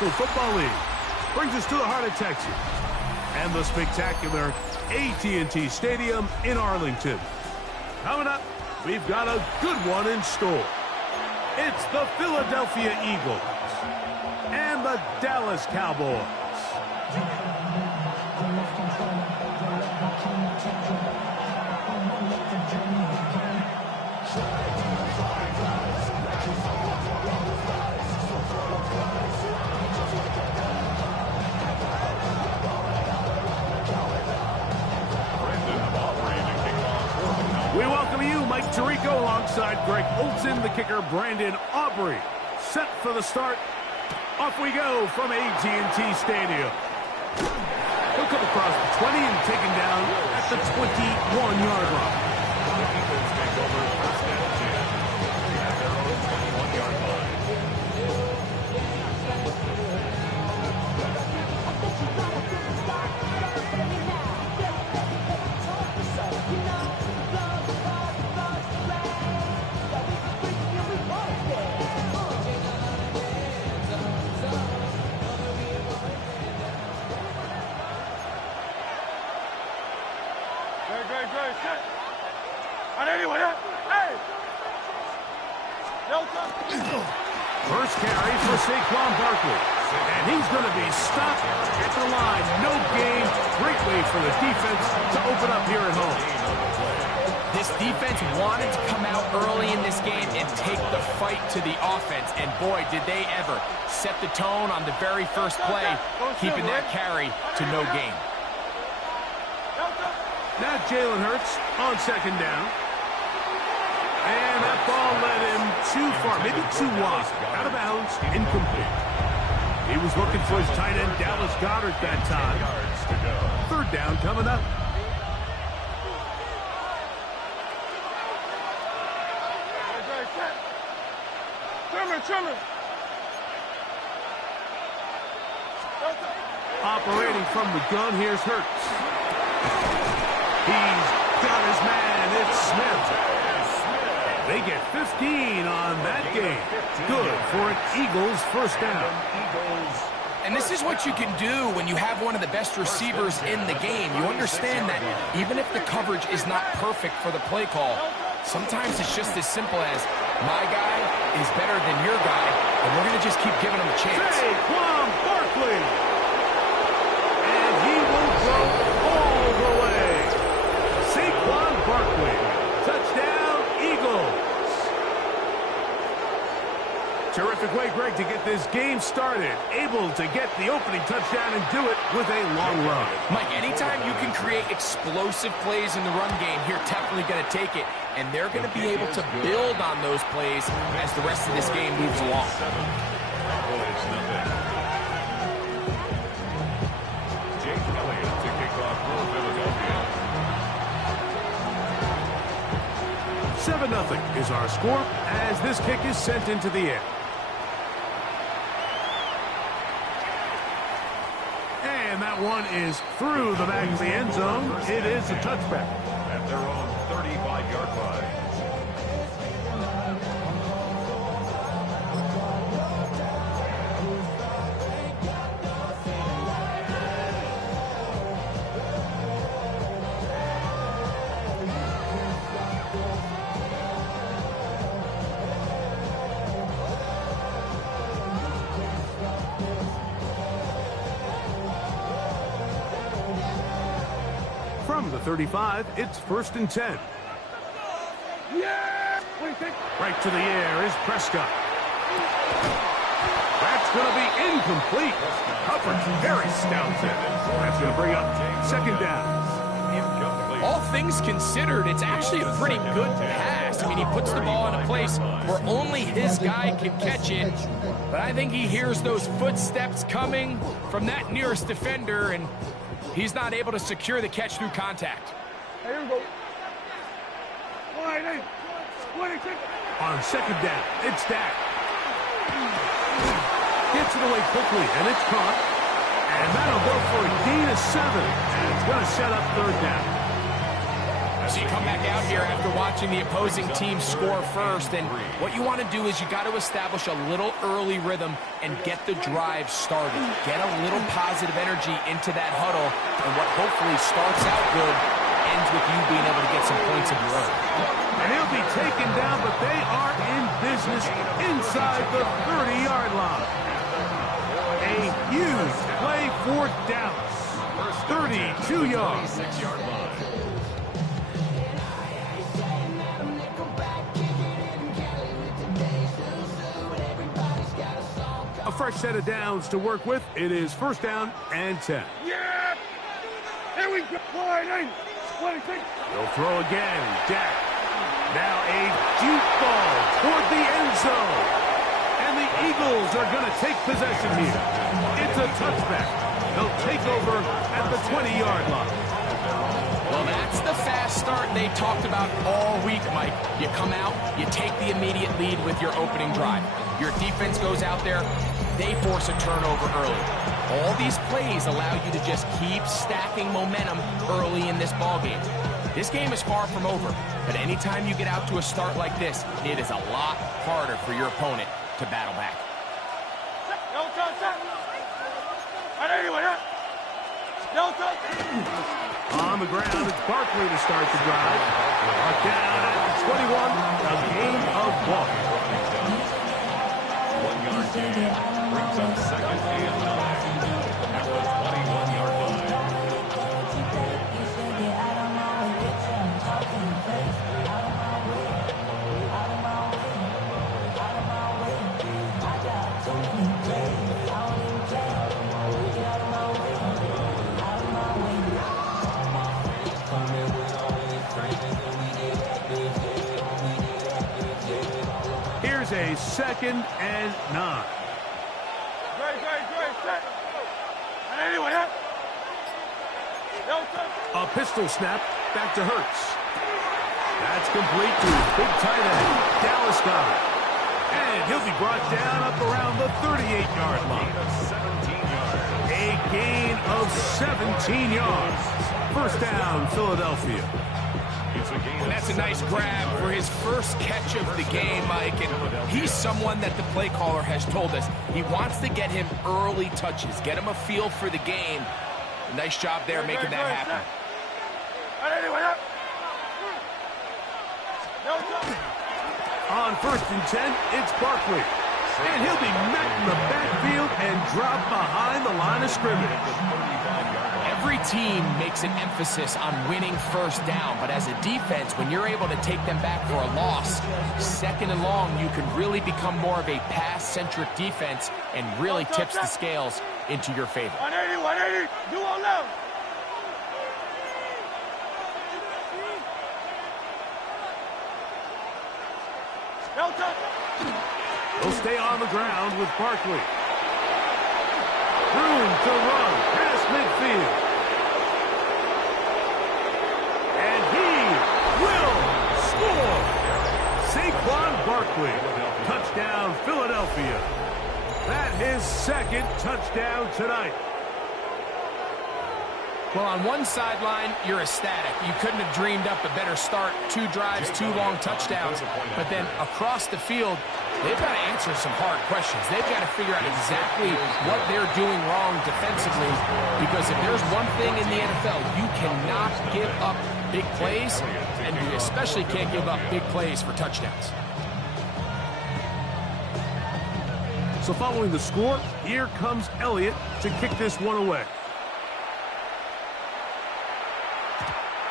National Football League. Brings us to the heart of Texas and the spectacular AT&T Stadium in Arlington. Coming up, we've got a good one in store. It's the Philadelphia Eagles and the Dallas Cowboys. We welcome you, Mike Tirico, alongside Greg Olsen, the kicker, Brandon Aubrey. Set for the start. Off we go from AT&T Stadium. He'll come across the 20 and taken down at the 21-yard line. The Eagles take over first and 10 at their own 21-yard line. First carry for Saquon Barkley. And he's going to be stopped at the line. No gain. Great way for the defense to open up here at home. This defense wanted to come out early in this game and take the fight to the offense. And boy, did they ever set the tone on the very first play, keeping that carry to no gain. Now Jalen Hurts on second down. And that ball led him too far, maybe too wide. Out of bounds, incomplete. He was looking for his tight end, Dallas Goedert, that time. Third down coming up. Operating from the gun, here's Hurts. He's got his man, it's Smith. They get 15 on that game. Good for an Eagles first down. And this is what you can do when you have one of the best receivers in the game. You understand that even if the coverage is not perfect for the play call, sometimes it's just as simple as my guy is better than your guy, and we're going to just keep giving him a chance. Saquon Barkley. And he will go all the way. Saquon Barkley. Touchdown, Eagles. Terrific way, Greg, to get this game started. Able to get the opening touchdown and do it with a long run. Mike, anytime you can create explosive plays in the run game, you're definitely going to take it. And they're going to be able to build on those plays as the rest of this game moves along. Jake Elliott to kick off for Philadelphia. 7-0 is our score as this kick is sent into the air. And that one is through the back of the end zone. It is a touchback. At their own 35-yard line. From the 35, it's 1st and 10. Yeah! What do you think? Right to the air is Prescott. That's going to be incomplete. Coverage very stout. That's going to bring up second down. All things considered, it's actually a pretty good pass. I mean, he puts the ball in a place where only his guy can catch it. But I think he hears those footsteps coming from that nearest defender, and he's not able to secure the catch through contact. Here we go. On second down, it's Dak. Gets it away quickly, and it's caught. And that'll go for a gain of 7. And it's going to set up third down. So you come back out here after watching the opposing team score first, and what you want to do is you got to establish a little early rhythm and get the drive started. Get a little positive energy into that huddle, and what hopefully starts out good ends with you being able to get some points of your own. And he'll be taken down, but they are in business inside the 30-yard line. A huge play for Dallas. 32 yards. 6-yard line. A fresh set of downs to work with. It is first down and 10. Yeah! Here we go! They'll throw again. Dak. Now a deep ball toward the end zone. And the Eagles are going to take possession here. It's a touchback. They'll take over at the 20-yard line. Well, that's the fast start they talked about all week, Mike. You come out, you take the immediate lead with your opening drive. Your defense goes out there, they force a turnover early. All these plays allow you to just keep stacking momentum early in this ballgame. This game is far from over, but anytime you get out to a start like this, it is a lot harder for your opponent to battle back. On the ground, it's Barkley to start the drive. Down at the 21, a gain of 1. 1 yard gain. Brings up second and 9 at the 21-yard line. Here's a second and 9. A pistol snap back to Hurts. That's complete to big tight end, Dallas Goedert. And he'll be brought down up around the 38-yard line. A gain of 17 yards. First down, Philadelphia. And that's a nice grab for his first catch of the game, Mike. And he's someone that the play caller has told us he wants to get him early touches, get him a feel for the game. Nice job there making that happen. On first and 10, it's Barkley. And he'll be met in the backfield and dropped behind the line of scrimmage. Every team makes an emphasis on winning first down, but as a defense, when you're able to take them back for a loss, second and long, you can really become more of a pass-centric defense and really tips the scales into your favor. 180, do on left. He'll stay on the ground with Barkley. Room to run past midfield. And he will score. Saquon Barkley. Touchdown, Philadelphia. That his second touchdown tonight. Well, on one sideline, you're ecstatic. You couldn't have dreamed up a better start. 2 drives, 2 long touchdowns. But then across the field, they've got to answer some hard questions. They've got to figure out exactly what they're doing wrong defensively. Because if there's one thing in the NFL, you cannot give up big plays, and you especially can't give up big plays for touchdowns. So following the score, here comes Elliott to kick this one away.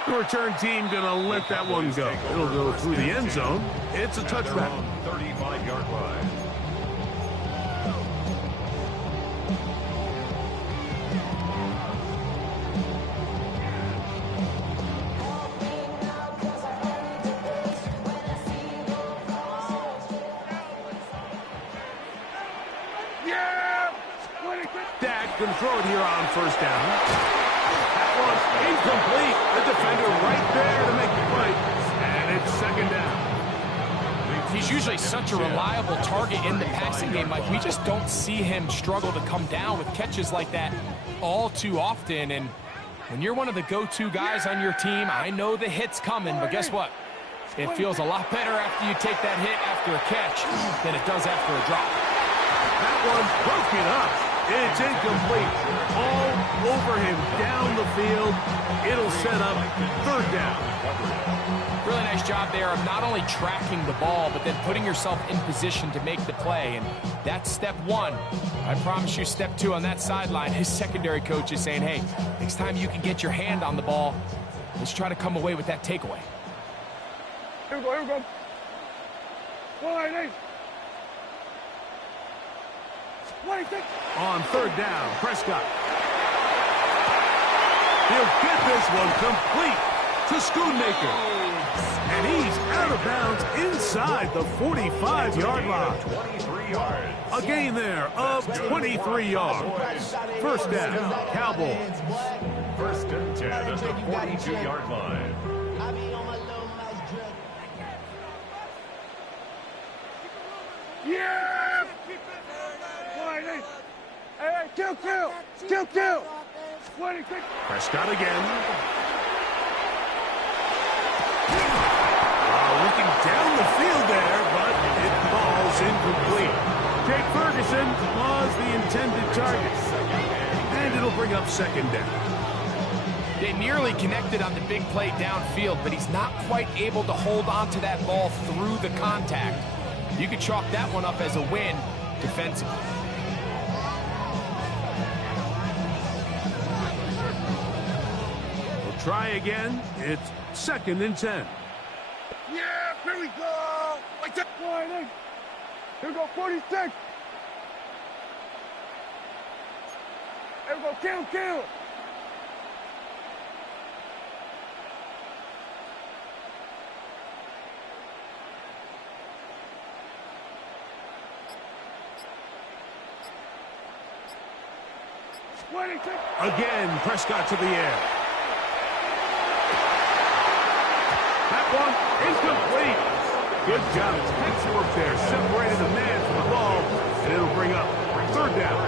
The return team going to let that one go. It'll go through the end zone. It's a touchback. 35-yard line. Dak can throw it here on first down. That one's incomplete. The defender right there to make the play. And it's second down. He's usually such a reliable target in the passing game, Mike. We just don't see him struggle to come down with catches like that all too often. And When you're one of the go-to guys on your team, I know the hit's coming, but guess what? It feels a lot better after you take that hit after a catch than it does after a drop. That one's broken up. It's incomplete. All over him down the field. It'll set up third down. Really nice job there of not only tracking the ball, but then putting yourself in position to make the play. And that's step one. I promise you step two on that sideline. His secondary coach is saying, hey, next time you can get your hand on the ball, let's try to come away with that takeaway. Here we go, here we go. 180. 26. On third down, Prescott. He'll get this one complete to Schoonmaker. And he's out of bounds inside the 45-yard line. 23 yards. A gain there of 23 yards. First down, Cowboys. First and 10 at the 42-yard line. Yeah! 180. Hey, kill. 26. Prescott again. Looking down the field there, but it falls incomplete. Jake Ferguson was the intended target. And it'll bring up second down. They nearly connected on the big play downfield, but he's not quite able to hold on to that ball through the contact. You could chalk that one up as a win defensively. We'll try again. It's second and 10. Yeah, here we go. Like that. 180. Here we go, 46. Here we go, kill. Again, Prescott to the air. That one incomplete. Good job. It's work there. Separated the man from the ball, and it'll bring up third down.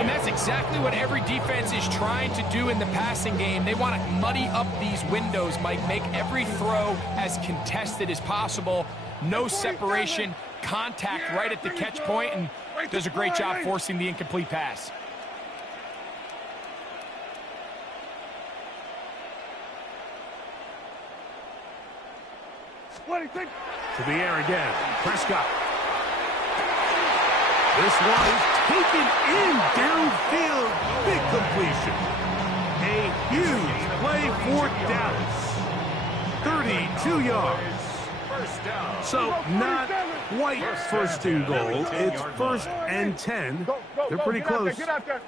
And that's exactly what every defense is trying to do in the passing game. They want to muddy up these windows, Mike, make every throw as contested as possible. No separation, contact right at the catch point, and does a great job forcing the incomplete pass. To the air again. Prescott. This one is taken in downfield. Big completion. A huge play for Dallas. 32 yards. So not quite first and goal. It's first and 10. They're pretty close. Get out there.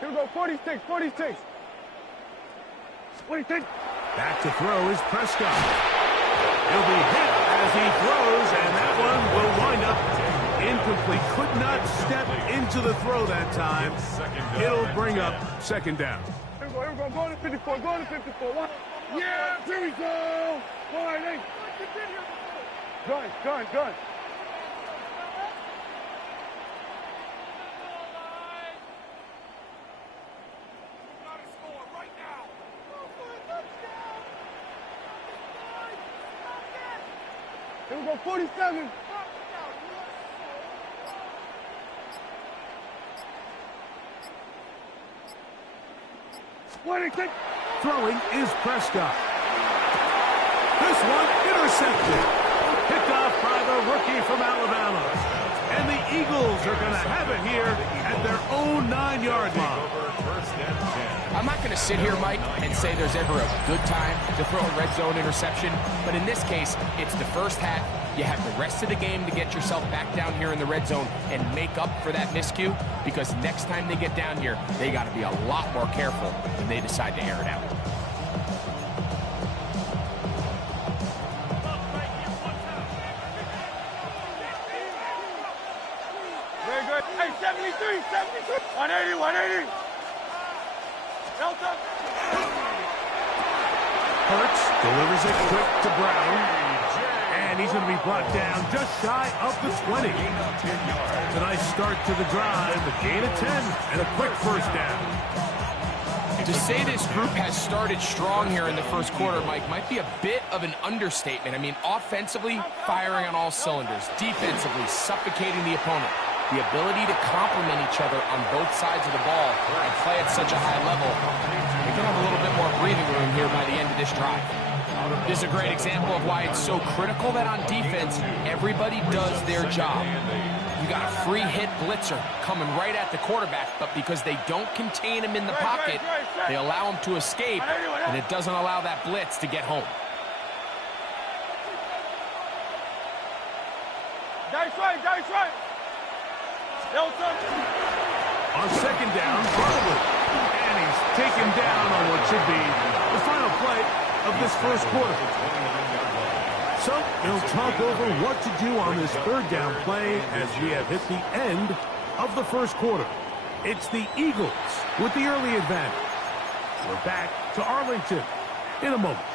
Here we go, 46. 26. Back to throw is Prescott. He'll be hit as he throws, and that one will wind up incomplete. Could not step into the throw that time. It'll bring up second down. Here we go, going to 54, Yeah, here we go. 180. Gun. Here we go, 47. Throwing is Prescott. This one intercepted. Picked off by the rookie from Alabama. And the Eagles are going to have it here at their own 9-yard line. I'm not going to sit here, Mike, and say there's ever a good time to throw a red zone interception, but in this case, it's the first half. You have the rest of the game to get yourself back down here in the red zone and make up for that miscue, because next time they get down here, they got to be a lot more careful when they decide to air it out. Very good. Hey, 73. 180. Delta. Hurts delivers it quick to Brown. And And he's going to be brought down just shy of the 20. It's a nice start to the drive, a gain of 10, and a quick first down. To say this group has started strong here in the first quarter, Mike, might be a bit of an understatement. I mean, offensively, firing on all cylinders. Defensively, suffocating the opponent. The ability to complement each other on both sides of the ball and play at such a high level. We can have a little bit more breathing room here by the end of this drive. This is a great example of why it's so critical that on defense, everybody does their job. You got a free hit blitzer coming right at the quarterback, but because they don't contain him in the pocket, they allow him to escape, and it doesn't allow that blitz to get home. Dice right. On second down, Bartlett. And he's taken down on what should be the final play of this first quarter. So they'll talk over what to do on this third down play as we have hit the end of the first quarter. It's the Eagles with the early advantage. We're back to Arlington in a moment.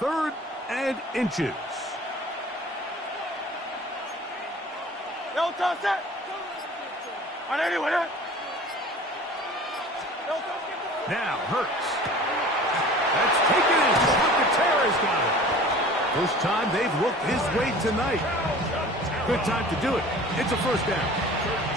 Third and inches. Now Hurts. That's taken in. Terry's got it. First time they've looked his way tonight. Good time to do it. It's a first down.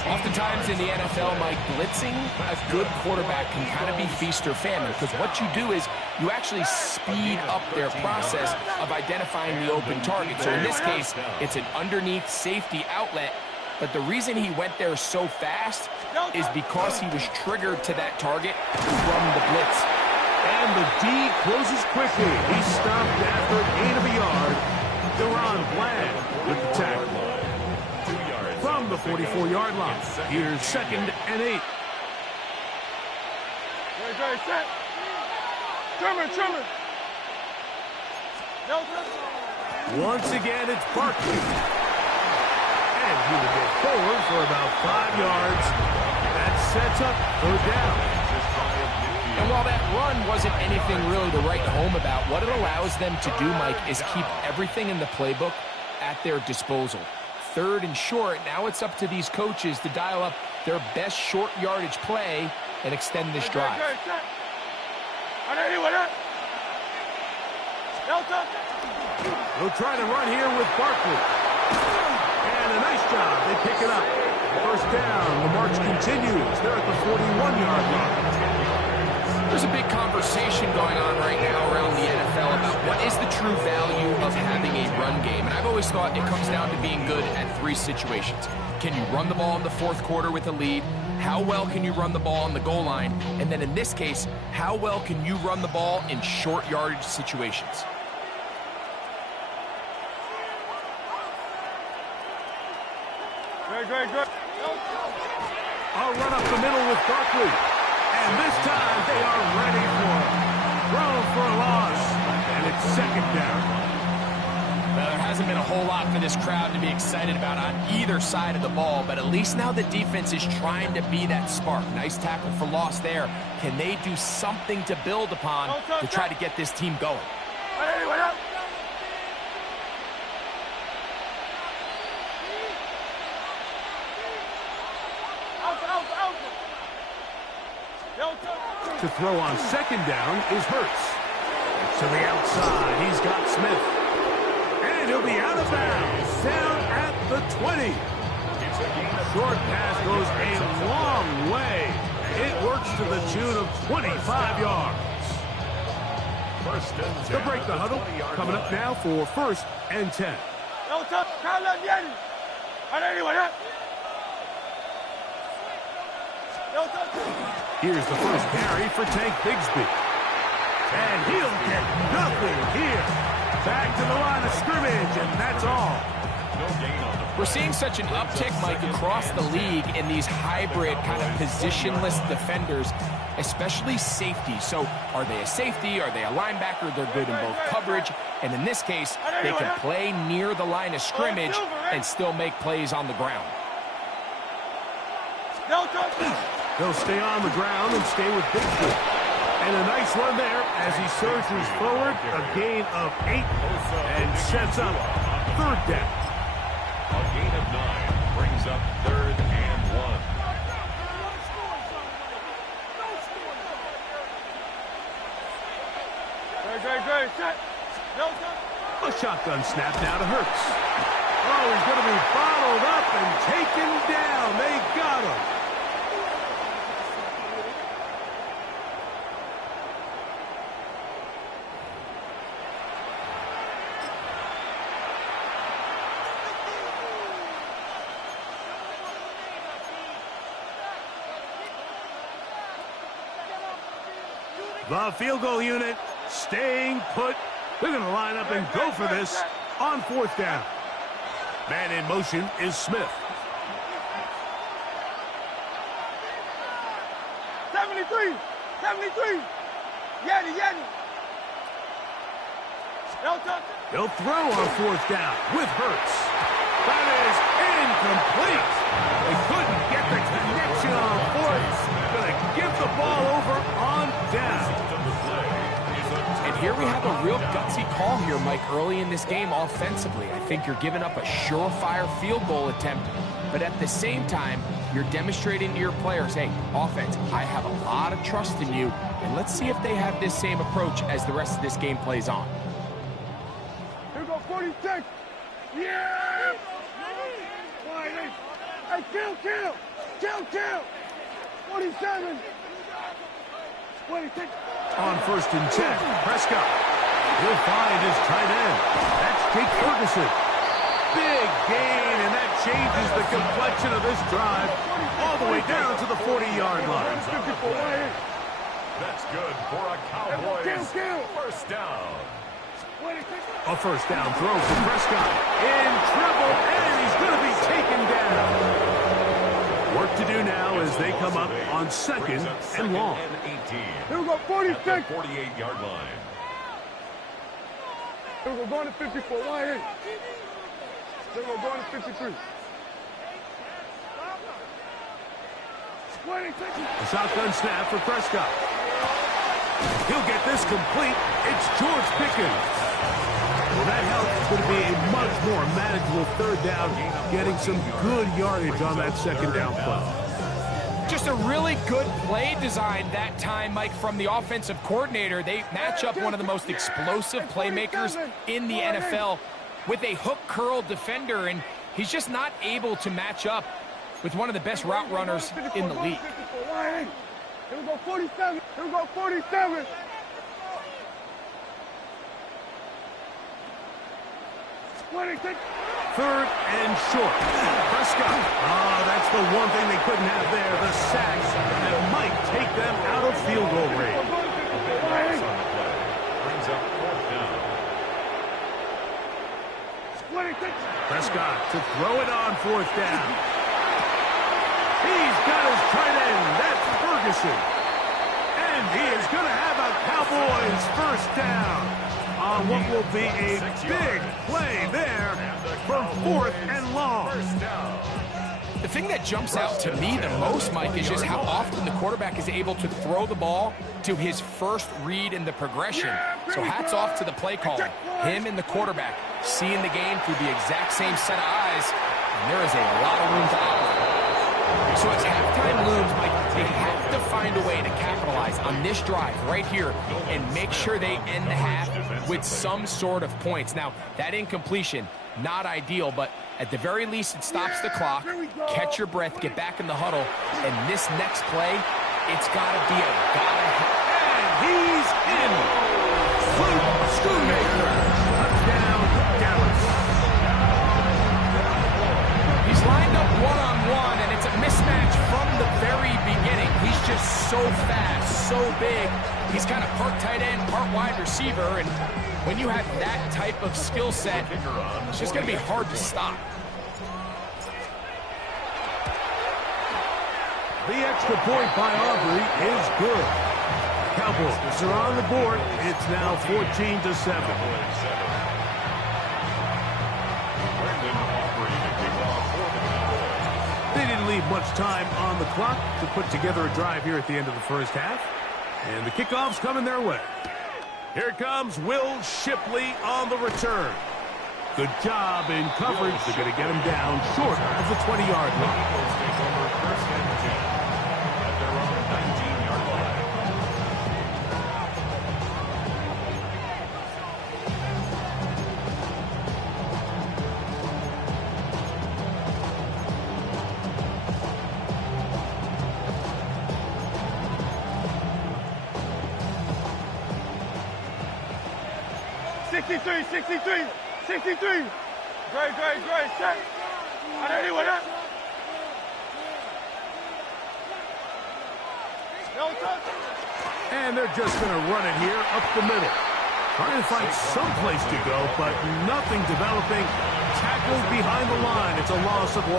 Oftentimes in the NFL, Mike, blitzing a good quarterback can kind of be feast or famine, because what you do is you actually speed up their process of identifying the open target. So in this case, it's an underneath safety outlet, but the reason he went there so fast is because he was triggered to that target from the blitz. And the D closes quickly. He stopped after a gain of a yard. Deron Bland with the tackle. From the 44-yard line. Here's 2nd and 8. Trimmer. Once again, it's Barkley. And he will get forward for about 5 yards. That sets up third down. And while that run wasn't anything really to write home about, what it allows them to do, Mike, is keep everything in the playbook at their disposal. Third and short, now it's up to these coaches to dial up their best short yardage play and extend this drive. They'll try to run here with Barkley. And a nice job. They pick it up. First down. The march continues. They're at the 41-yard line. There's a big conversation going on right now around the NFL about what is the true value of having a run game. And I've always thought it comes down to being good at 3 situations. Can you run the ball in the fourth quarter with a lead? How well can you run the ball on the goal line? And then in this case, how well can you run the ball in short yardage situations? Good. I'll run up the middle with Barkley. And this time they are ready for it. Throw for a loss. And it's 2nd down. Well, there hasn't been a whole lot for this crowd to be excited about on either side of the ball, but at least now the defense is trying to be that spark. Nice tackle for loss there. Can they do something to build upon to try to get this team going? To throw on 2nd down is Hurts. To the outside, he's got Smith. And he'll be out of bounds, down at the 20. Short pass goes a long way. It works to the tune of 25 yards. They'll break the huddle. Coming up now for 1st and 10. Here's the first carry for Tank Bigsby. And he'll get nothing here. Back to the line of scrimmage, and that's all. No gain on the play. We're seeing such an uptick, Mike, across the league in these hybrid kind of positionless defenders, especially safety. So are they a safety? Are they a linebacker? They're good in both coverage. And in this case, they can play near the line of scrimmage and still make plays on the ground. They'll stay on the ground and stay with Bigfoot. And a nice run there as he surges forward, a gain of 8, and sets up third down. A gain of 9 brings up 3rd and 1. Great. Set. A shotgun snap now to Hurts. Oh, he's going to be bottled up and taken down. They got him. The field goal unit staying put. They're going to line up and go for this on 4th down. Man in motion is Smith. 73. Yeti. They'll throw on 4th down with Hurts. That is incomplete. They couldn't get the connection on 4th. Going to give the ball over on down. And here we have a real gutsy call here, Mike, early in this game offensively. I think you're giving up a surefire field goal attempt, but at the same time, you're demonstrating to your players, hey, offense, I have a lot of trust in you, and let's see if they have this same approach as the rest of this game plays on. Here we go, 46. Yeah! Hey, kill! 47. 26. On 1st and 10, Prescott. He'll find his tight end. That's Jake Ferguson. Big gain, and that changes the complexion of this drive all the way down to the 40-yard line. That's good for a Cowboys first down. A first down throw for Prescott. In trouble, and he's going to be taken down. Work to do now as they come up on 2nd and long. Here we go, 46. 48-yard line. Here we go, going to 54. Here we go, going to 53. 26. A shotgun snap for Prescott. He'll get this complete. It's George Pickens. Well, that helps. It's going to be a much more manageable 3rd down, getting some good yardage on that 2nd down play. Just a really good play design that time, Mike, from the offensive coordinator. They match up one of the most explosive playmakers in the NFL with a hook curl defender, and he's just not able to match up with one of the best route runners in the league. Here we go, 47. Here we go, 47. 26. 3rd and short. Prescott. Oh, that's the one thing they couldn't have there. The sacks that might take them out of field goal range. Brings up 4th down. 26. Prescott to throw it on 4th down. He's got his tight end. That's Ferguson. And he is going to have a Cowboys first down on what will be a big play there for 4th and long. The thing that jumps out to me the most, Mike, is just how often the quarterback is able to throw the ball to his first read in the progression. So hats off to the play caller. Him and the quarterback seeing the game through the exact same set of eyes, and there is a lot of room to operate. So as halftime looms, Mike, they have to find a way to capitalize on this drive right here and make sure they end the half with some sort of points. Now, that incompletion, not ideal, but at the very least, it stops the clock. Catch your breath, get back in the huddle, and this next play, it's got to be a And he's in. Luke Schoonmaker. Touchdown, Dallas. He's lined up one-on-one, and it's a mismatch from the very beginning. He's just so fast, so big, He's kind of part tight end, part wide receiver, and when you have that type of skill set, it's just going to be hard to stop. The extra point by Aubrey is good. Cowboys are on the board. It's now 14-7. They didn't leave much time on the clock to put together a drive here at the end of the first half. And the kickoff's coming their way. Here comes Will Shipley on the return. Good job in coverage. They're going to get him down short of the 20-yard line. Eagles take over first and 10 at their own 19-yard line. Great, set. And they're just going to run it here up the middle. Trying to find some place to go, but nothing developing. Tackled behind the line. It's a loss of 1.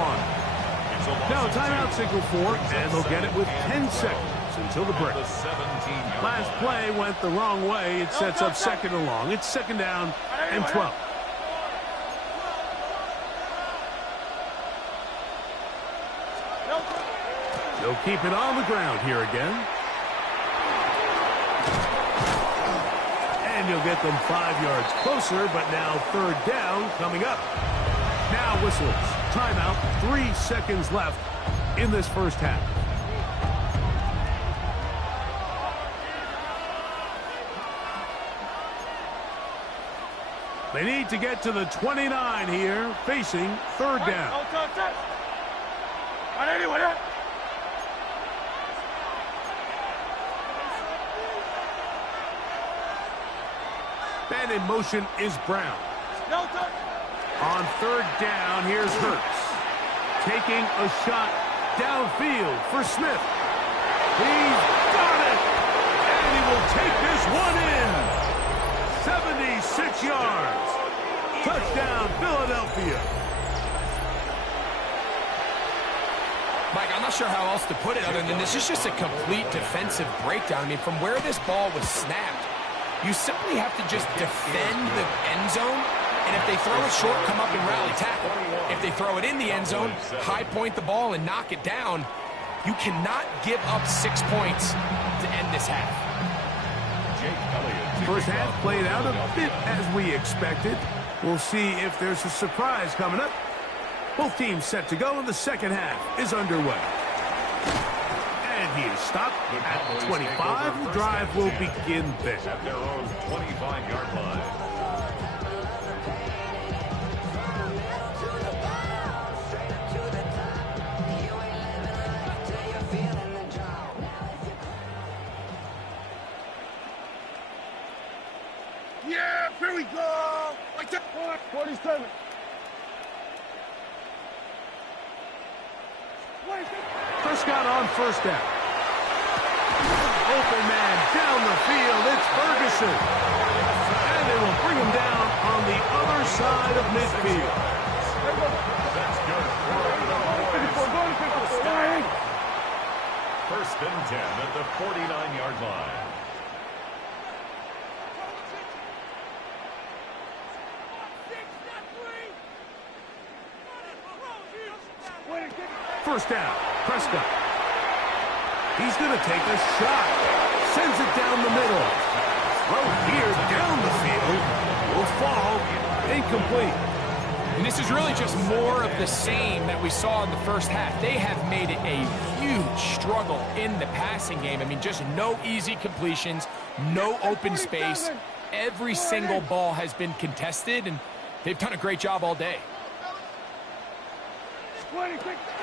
Now, timeout signal 4, and they'll get it with 10 seconds until the break. Last play went the wrong way. It sets up second and long. It's second down and 12. They'll keep it on the ground here again. And you'll get them 5 yards closer, but now third down coming up. Now whistles. Timeout. 3 seconds left in this first half. They need to get to the 29 here, facing third down. And in motion is Brown. On third down, here's Hurts. Taking a shot downfield for Smith. He's got it! And he will take this one in. 76 yards. Touchdown, Philadelphia. Mike, I'm not sure how else to put it other than this is just a complete defensive breakdown. I mean, from where this ball was snapped, you simply have to just defend the end zone, and if they throw it short, come up and rally tackle. If they throw it in the end zone, high point the ball and knock it down. You cannot give up 6 points to end this half. First half played out a bit as we expected. We'll see if there's a surprise coming up. Both teams set to go, and the second half is underway. And he is stopped at 25. The drive will begin there. At their own 25-yard line. Yeah, here we go. Like that. 47. Prescott on first down. Open man down the field. It's Ferguson. And they will bring him down on the other side of midfield. That's good. First and 10 at the 49-yard line. First down, Prescott. He's going to take a shot. Sends it down the middle. Throw here down the field. Will fall. Incomplete. And this is really just more of the same that we saw in the first half. They have made it a huge struggle in the passing game. I mean, just no easy completions, no open space. Every single ball has been contested, and they've done a great job all day.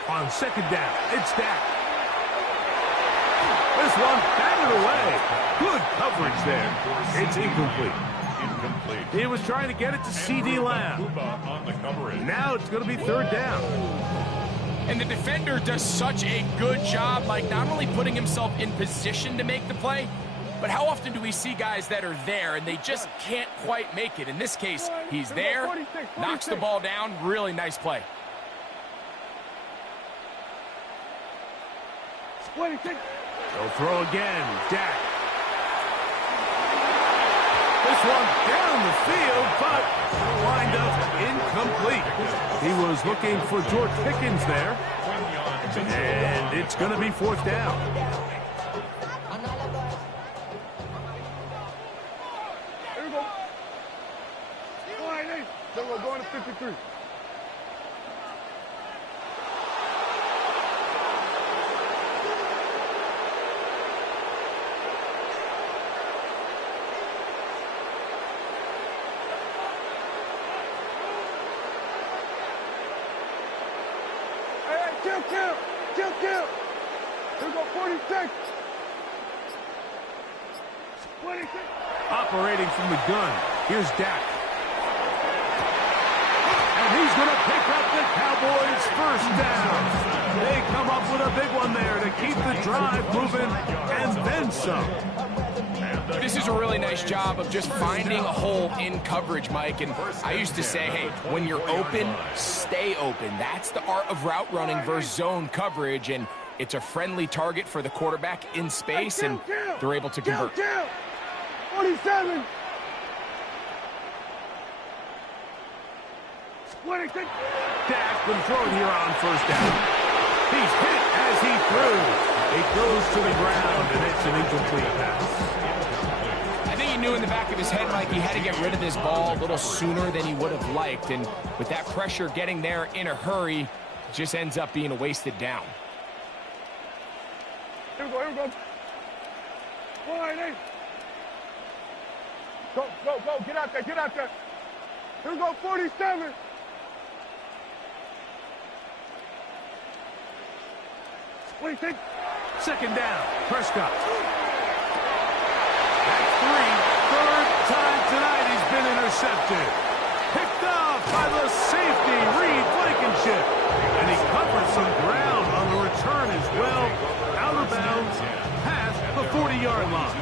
On second down, it's Dak. This one batted away. Good coverage there. It's incomplete. He was trying to get it to C.D. Lamb. Now it's going to be third down. And the defender does such a good job, like not only putting himself in position to make the play, But how often do we see guys that are there and they just can't quite make it? In this case, he's there, knocks the ball down. Really nice play. 26. They'll throw again. Dak. This one down the field, but wind up incomplete. He was looking for George Pickens there. And it's going to be 4th down. Here we go. Then we're going to 53. Kill. Here we go, 46. 26. Operating from the gun. Here's Dak. And he's going to pick up the Cowboys' 1st down. They come up with a big one there to keep the drive moving and then some. This is a really nice job of just finding a hole in coverage, Mike. And I used to say, hey, when you're open, stay open. That's the art of route running versus zone coverage. And it's a friendly target for the quarterback in space, and they're able to convert. 47. 26. Dak been thrown here on 1st down. He's hit as he threw. It goes to the ground, and it's an incomplete pass. I think he knew in the back of his head, Mike, he had to get rid of this ball a little sooner than he would have liked. And with that pressure getting there in a hurry, it just ends up being a wasted down. Here we go. 1-8. Go. Get out there. Here we go, 47. What do you think? 2nd down. Prescott. That's 3. 3rd time tonight he's been intercepted. Picked off by the safety, Reed Blankenship. And he covers some ground on the return as well. Out of bounds, past the 40-yard line.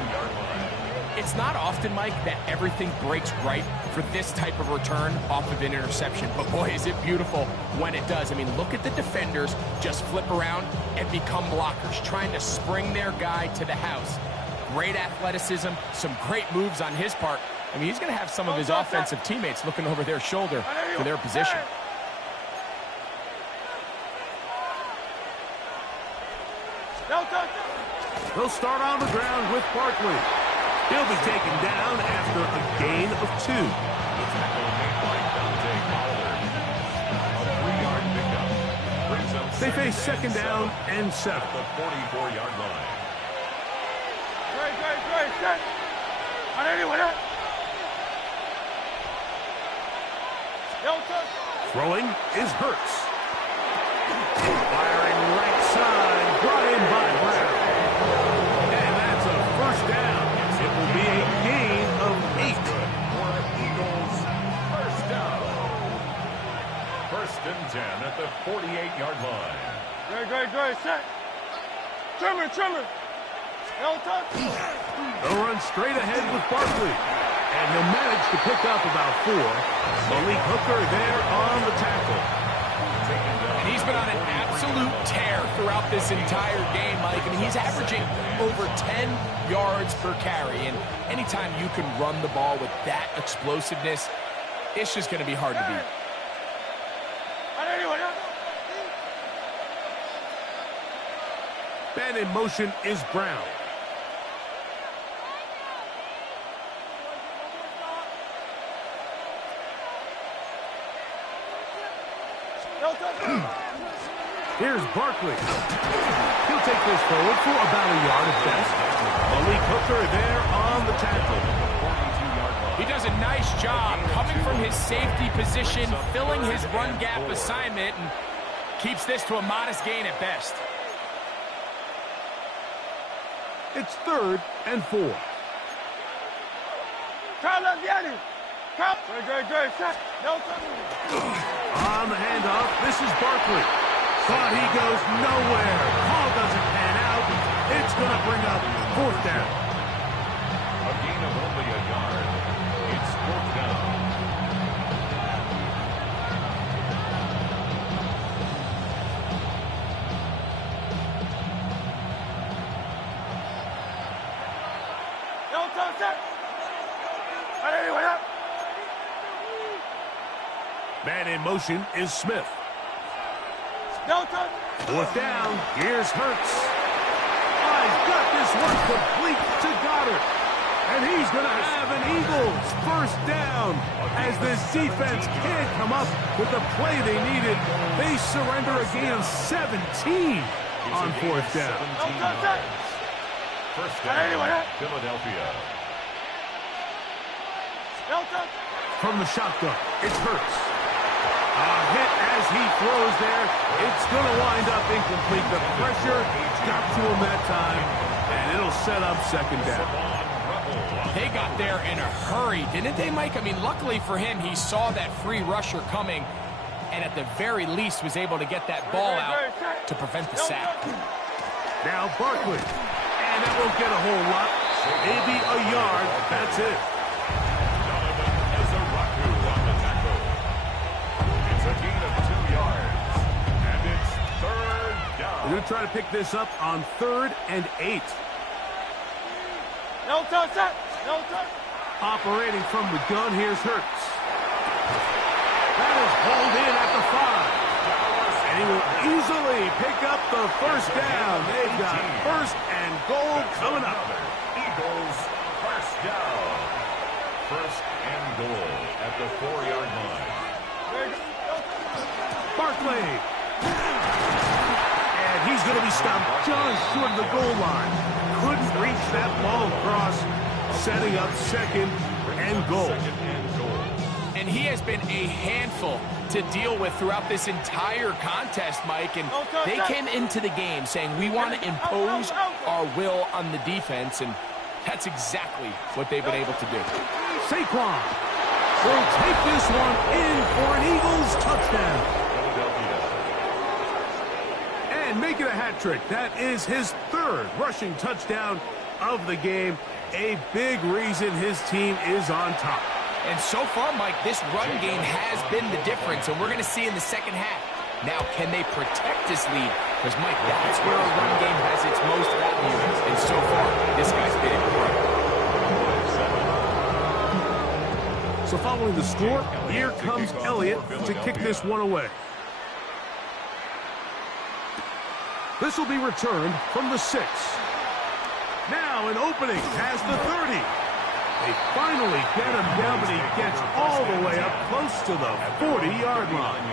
It's not often, Mike, that everything breaks right for this type of return off of an interception. But, boy, is it beautiful when it does. I mean, look at the defenders just flip around and become blockers, trying to spring their guy to the house. Great athleticism, some great moves on his part. I mean, he's going to have some of his offensive teammates looking over their shoulder for their position. They'll start on the ground with Barkley. He'll be taken down after a gain of 2. They face 2nd down and 7. The 44-yard line. Great. Set. On anyone else. Throwing is Hurts. Firing right side, brought in by Brown. And that's a 1st down. It will be a gain of 8. Eagles, 1st down. 1st and 10 at the 48-yard line. Great. Set. Trimmer. They'll run straight ahead with Barkley. And he'll manage to pick up about 4. Malik Hooker there on the tackle. And he's been on an absolute tear throughout this entire game, Mike. I mean, he's averaging over 10 yards per carry. And anytime you can run the ball with that explosiveness, it's just going to be hard to beat. Man in motion is Brown. Here's Barkley. He'll take this forward for about a yard at best. Malik Hooker there on the tackle. He does a nice job coming from his safety position, filling his run gap assignment, and keeps this to a modest gain at best. It's 3rd and 4. On the handoff, this is Barkley. But he goes nowhere. Ball doesn't pan out. It's going to bring up 4th down. Man in motion is Smith. Fourth down, here's Hurts. He's got this one complete to Goddard. And he's going to have an Eagles first down as this defense can't come up with the play they needed. They surrender a gain of 17 on fourth down. First down, Philadelphia. From the shotgun, it's Hurts. A hit as he throws there. It's going to wind up incomplete. The pressure got to him that time, and it'll set up second down. They got there in a hurry, didn't they, Mike? I mean, luckily for him, he saw that free rusher coming, and at the very least was able to get that ball out to prevent the sack. Now Barkley, and that won't get a whole lot. Maybe a yard, that's it. It's a gain of 2 yards, and it's third down. We're going to try to pick this up on 3rd and 8. No touch. Operating from the gun, here's Hurts. That is hauled in at the 5. And he will easily pick up the first down. They've got first and goal coming up. Eagles first down. First and goal at the 4-yard line. Barkley. And he's going to be stopped just short of the goal line. Couldn't reach that ball across, setting up second and goal. And he has been a handful to deal with throughout this entire contest, Mike. And they came into the game saying, we want to impose our will on the defense. And that's exactly what they've been able to do. Saquon will take this one in for an Eagles touchdown. And make it a hat trick. That is his 3rd rushing touchdown of the game. A big reason his team is on top. And so far, Mike, this run game has been the difference, and we're going to see in the second half. Now, can they protect this lead? Because, Mike, that's where a run game has its most value. And so far, this guy's been incredible. So following the score, here comes Elliott to kick this one away. This will be returned from the 6. Now an opening past the 30. They finally get him down, but he gets all the way up close to the 40-yard line.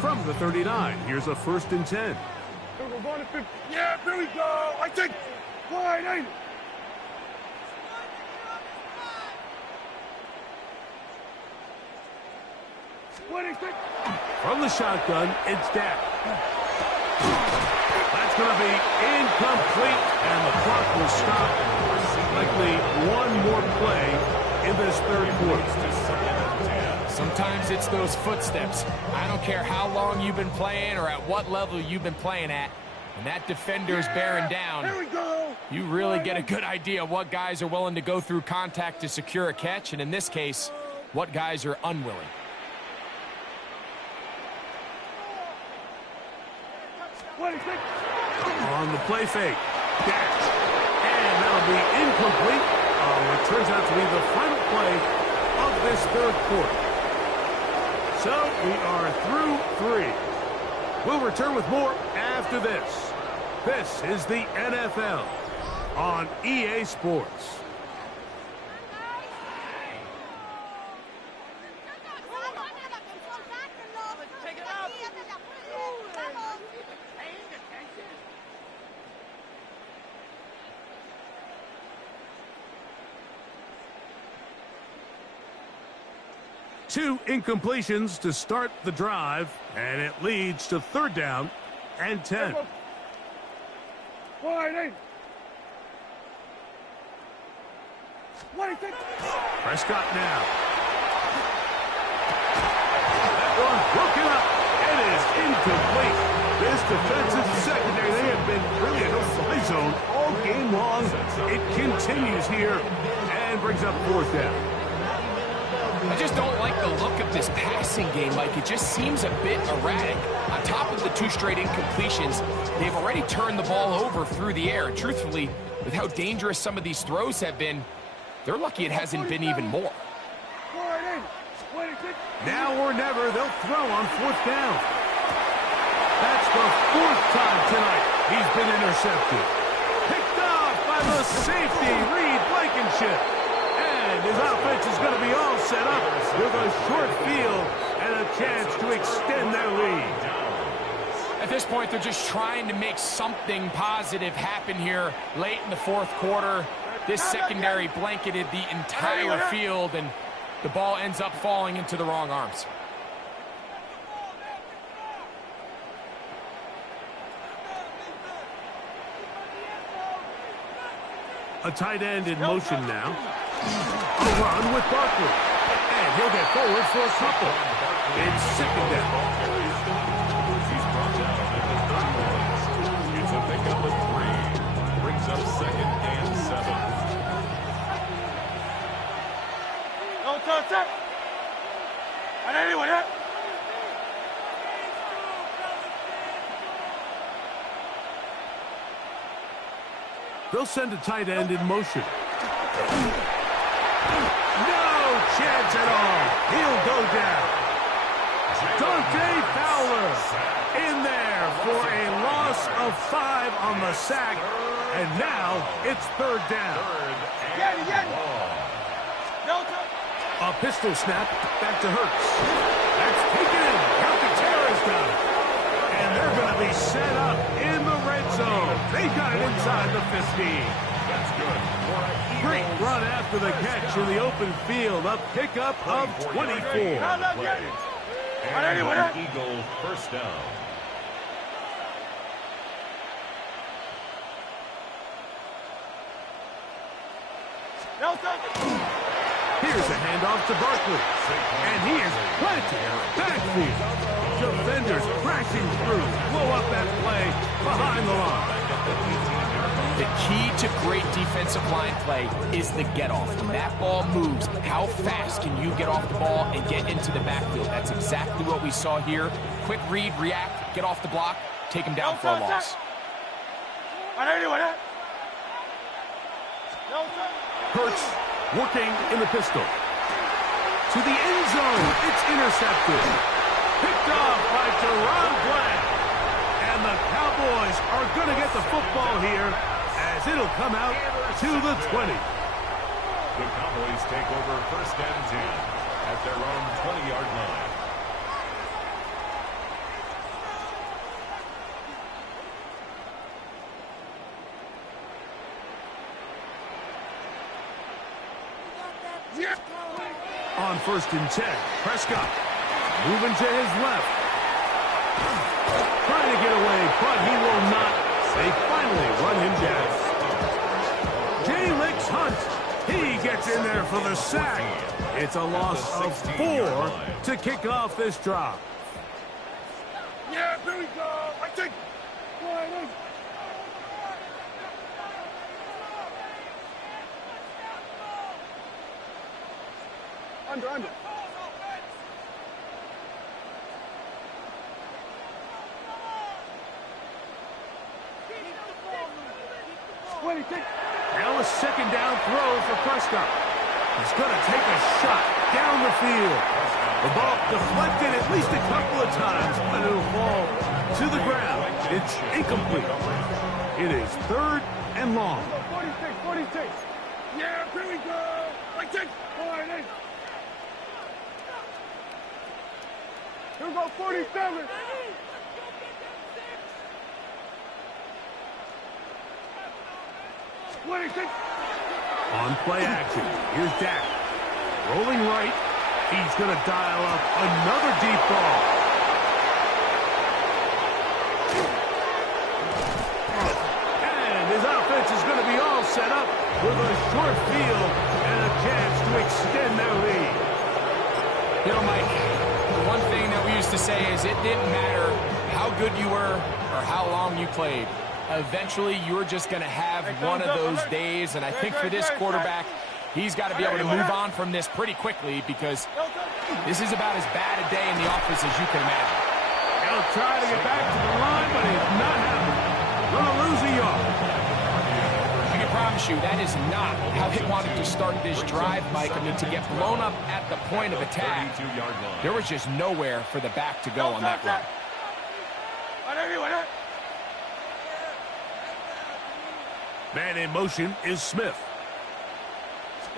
From the 39, here's a 1st and 10. Yeah, here we go. I take wide eight. From the shotgun, it's Dak. That's going to be incomplete, and the clock will stop. Likely one more play in this 3rd quarter. Sometimes it's those footsteps. I don't care how long you've been playing or at what level you've been playing at. When that defender's bearing down, you really get a good idea of what guys are willing to go through contact to secure a catch, and in this case, what guys are unwilling. On the play fake, Dak, and that'll be incomplete. It turns out to be the final play of this 3rd quarter. So we are through 3. We'll return with more after this. This is the NFL on EA Sports. Two incompletions to start the drive, and it leads to 3rd down and 10. Prescott now. That one broken up. It is incomplete. This defensive secondary, they have been really in a fly zone all game long. It continues here and brings up 4th down. I just don't like the look of this passing game, Mike. It just seems a bit erratic. On top of the 2 straight incompletions, they've already turned the ball over through the air. And truthfully, with how dangerous some of these throws have been, they're lucky it hasn't been even more. Now or never, they'll throw on 4th down. That's the 4th time tonight he's been intercepted. Picked off by the safety, Reed Blankenship. And his offense is going to be all set up with a short field and a chance to extend their lead. At this point, they're just trying to make something positive happen here late in the 4th quarter. This secondary blanketed the entire field, and the ball ends up falling into the wrong arms. A tight end in motion now. A run with Barkley. And he'll get forward for a couple. It's 2nd down. He's brought down at the 31. It's a pickup of 3. Brings up 2nd and 7. No touch. And anyway, They'll send a tight end in motion. No chance at all. He'll go down. Dante Fowler in there for a loss of 5 on the sack. And now it's 3rd down. A pistol snap back to Hurts. That's taken in. Calcaterra's got it. And they're going to be set up in the red zone. They've got it inside the 15. That's good. Great run after the catch in the open field. A pickup of 24. And Eagles 1st down. Here's a handoff to Barkley. And he is planted backfield. Defenders crashing through. Blow up that play behind the line. The key to great defensive line play is the get-off. When that ball moves, how fast can you get off the ball and get into the backfield? That's exactly what we saw here. Quick read, react, get off the block, take him down for a loss. Hurts working in the pistol. To the end zone. It's intercepted. Picked off by Deron Bland. And the Cowboys are going to get the football here as it'll come out to the 20. The Cowboys take over 1st and 10 at their own 20-yard line. On 1st and 10, Prescott moving to his left. Trying to get away, but he will not. They finally run him down. J-Licks Hunt. He gets in there for the sack. It's a loss of 4 to kick off this drive. Yeah, here we go. I think. Under. Now a 2nd down throw for Prescott. He's going to take a shot down the field. The ball deflected at least a couple of times, but it'll fall to the ground. It's incomplete. It is 3rd and long. 46. Yeah, here we go. I think. Here we go, 47. On play action, here's Dak. Rolling right. He's going to dial up another deep ball. And his offense is going to be all set up with a short field and a chance to extend their lead. You know, Mike, the one thing that we used to say is it didn't matter how good you were or how long you played. Eventually, you're just going to have one of those days, and I think for this quarterback, He's got to be able to move on from this pretty quickly because this is about as bad a day in the office as you can imagine. He'll try to get back to the line, but it's not happening. Gonna lose a yard. I can promise you that is not how they wanted to start this drive, Mike. I mean, to get blown up at the point of attack, there was just nowhere for the back to go on that run. Man in motion is Smith.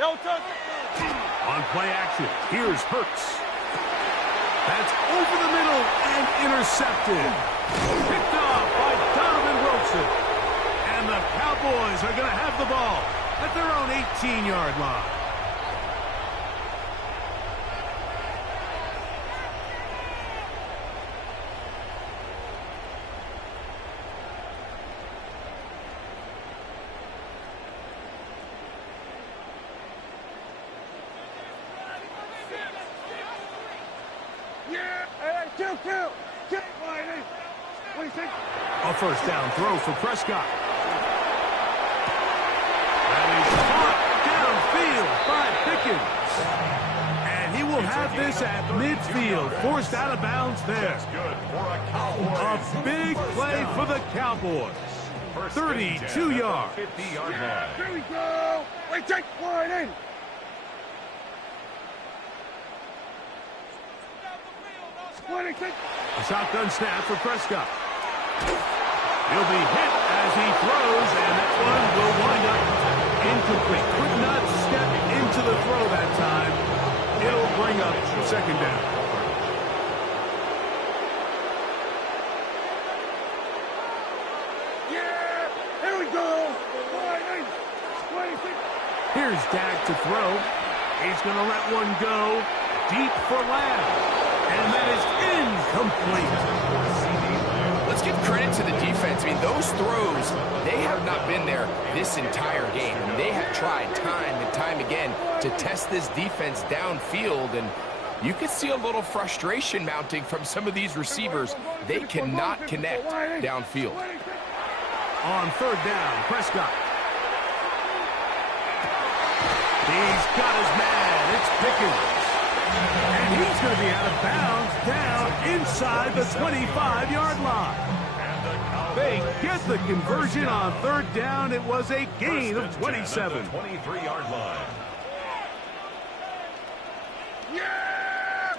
On play action, here's Hurts. That's over the middle and intercepted. Picked off by Donovan Wilson. And the Cowboys are going to have the ball at their own 18-yard line. A first down throw for Prescott. And he's caught downfield by Pickens. And he will have this at midfield, forced out of bounds there. A big play for the Cowboys. 32 yards. Here we go. Wait, take wide in. A shotgun snap for Prescott. He'll be hit as he throws, and that one will wind up incomplete. Could not step into the throw that time. It'll bring up second down. Yeah, here we go. Here's Dak to throw. He's going to let one go deep for Lamb. And that is incomplete. Let's give credit to the defense. I mean, those throws, they have not been there this entire game. And they have tried time and time again to test this defense downfield. And you can see a little frustration mounting from some of these receivers. They cannot connect downfield. On third down, Prescott. He's got his man. It's Pickens. And he's going to be out of bounds down inside the 25-yard line. They get the conversion on third down. It was a gain of 27. 23-yard line. Yeah!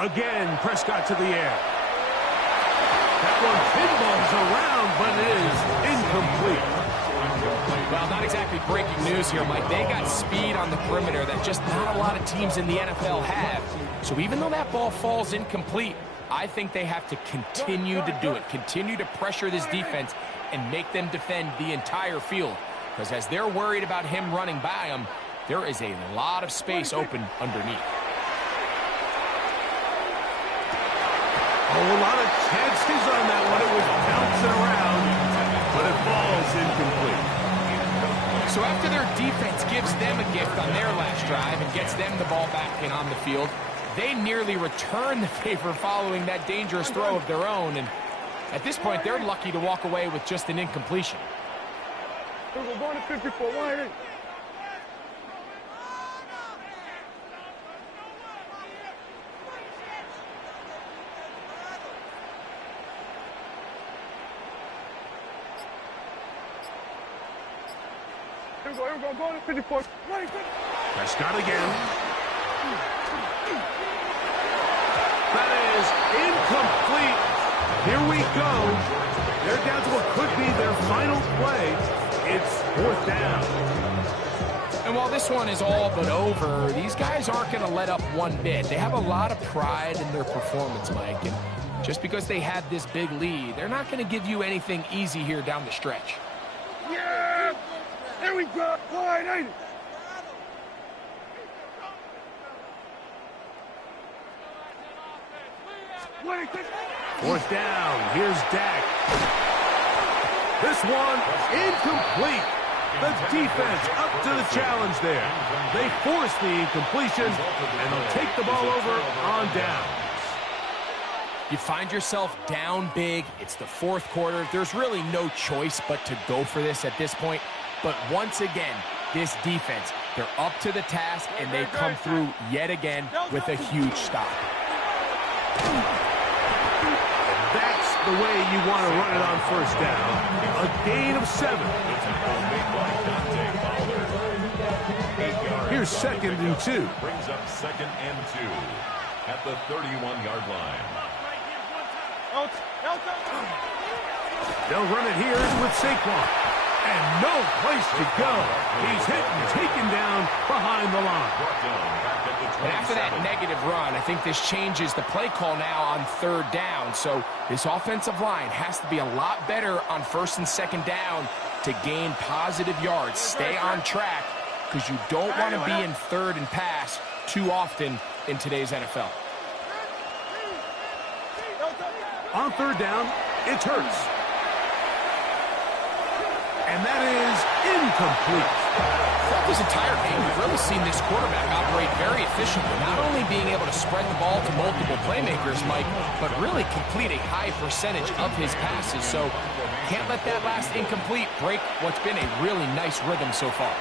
Again, Prescott to the air. That one pinballs around, but it is incomplete. Well, not exactly breaking news here, Mike. They got speed on the perimeter that just not a lot of teams in the NFL have. So even though that ball falls incomplete, I think they have to continue to do it, continue to pressure this defense and make them defend the entire field. Because as they're worried about him running by them, there is a lot of space open underneath. Oh, a lot of chances on that one. It was bouncing around, but it falls incomplete. So after their defense gives them a gift on their last drive and gets them the ball back in on the field, they nearly return the favor following that dangerous throw of their own. And at this point, they're lucky to walk away with just an incompletion. We're going to 54 wide in. Here we go, going to 54. Prescott again. That is incomplete. Here we go. They're down to what could be their final play. It's fourth down. And while this one is all but over, these guys aren't going to let up one bit. They have a lot of pride in their performance, Mike. And just because they had this big lead, they're not going to give you anything easy here down the stretch. Yeah! There we go! Wide in! Fourth down. Here's Dak. This one incomplete. The defense up to the challenge there. They force the incompletion, and they'll take the ball over on down. You find yourself down big. It's the fourth quarter. There's really no choice but to go for this at this point. But once again, this defense, they're up to the task, and they come through yet again with a huge stop. That's the way you want to run it on first down. A gain of 7. Here's 2nd and 2. Brings up 2nd and 2 at the 31-yard line. They'll run it here with Saquon. And no place to go. He's hit and taken down behind the line. And after that negative run, I think this changes the play call now on 3rd down. So this offensive line has to be a lot better on 1st and 2nd down to gain positive yards. Stay on track, because you don't want to be in 3rd and pass too often in today's NFL. On 3rd down, it's Hurts. And that is incomplete. Throughout this entire game, we've really seen this quarterback operate very efficiently, not only being able to spread the ball to multiple playmakers, Mike, but really complete a high percentage of his passes. So can't let that last incomplete break what's been a really nice rhythm so far.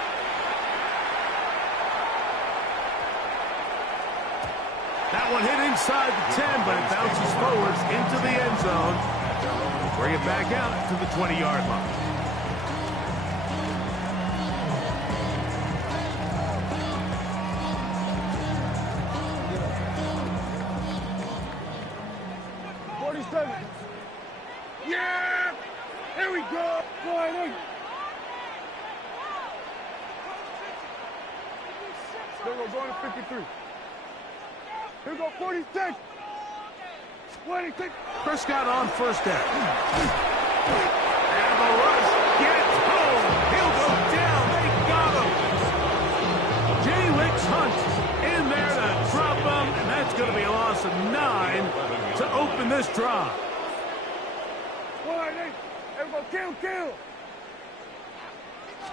That one hit inside the 10, but it bounces forwards into the end zone. Bring it back out to the 20-yard line. Yeah! Here we go! Sliding! Here we go, going to 53. Here we go, 46! 26! Prescott on 1st down. And the rush gets home. He'll go down. They got him. Jalen Hunt in there to drop him, and that's going to be a loss of 9 to open this drive. Kill!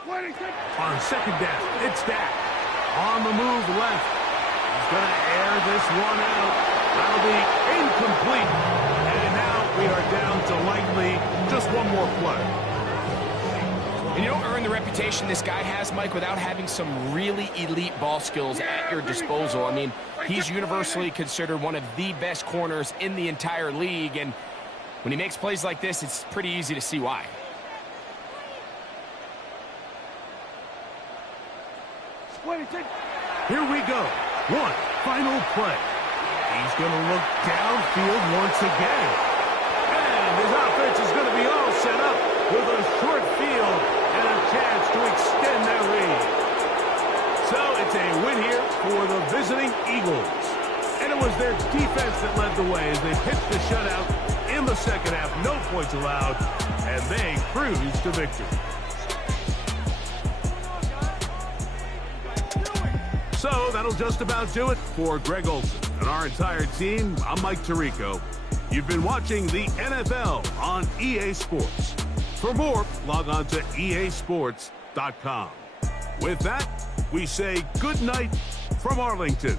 26! On 2nd down, it's Dak. On the move left. He's going to air this one out. That'll be incomplete. And now we are down to likely just one more play. And you don't earn the reputation this guy has, Mike, without having some really elite ball skills at your disposal. I mean, he's universally considered one of the best corners in the entire league, and when he makes plays like this, it's pretty easy to see why. Here we go. One final play. He's going to look downfield once again. And his offense is going to be all set up with a short field and a chance to extend their lead. So it's a win here for the visiting Eagles. And it was their defense that led the way as they pitched the shutout in the 2nd half. No points allowed, and they cruised to victory. So that'll just about do it for Greg Olsen and our entire team. I'm Mike Tirico. You've been watching the NFL on EA Sports. For more, log on to easports.com. With that, we say good night from Arlington.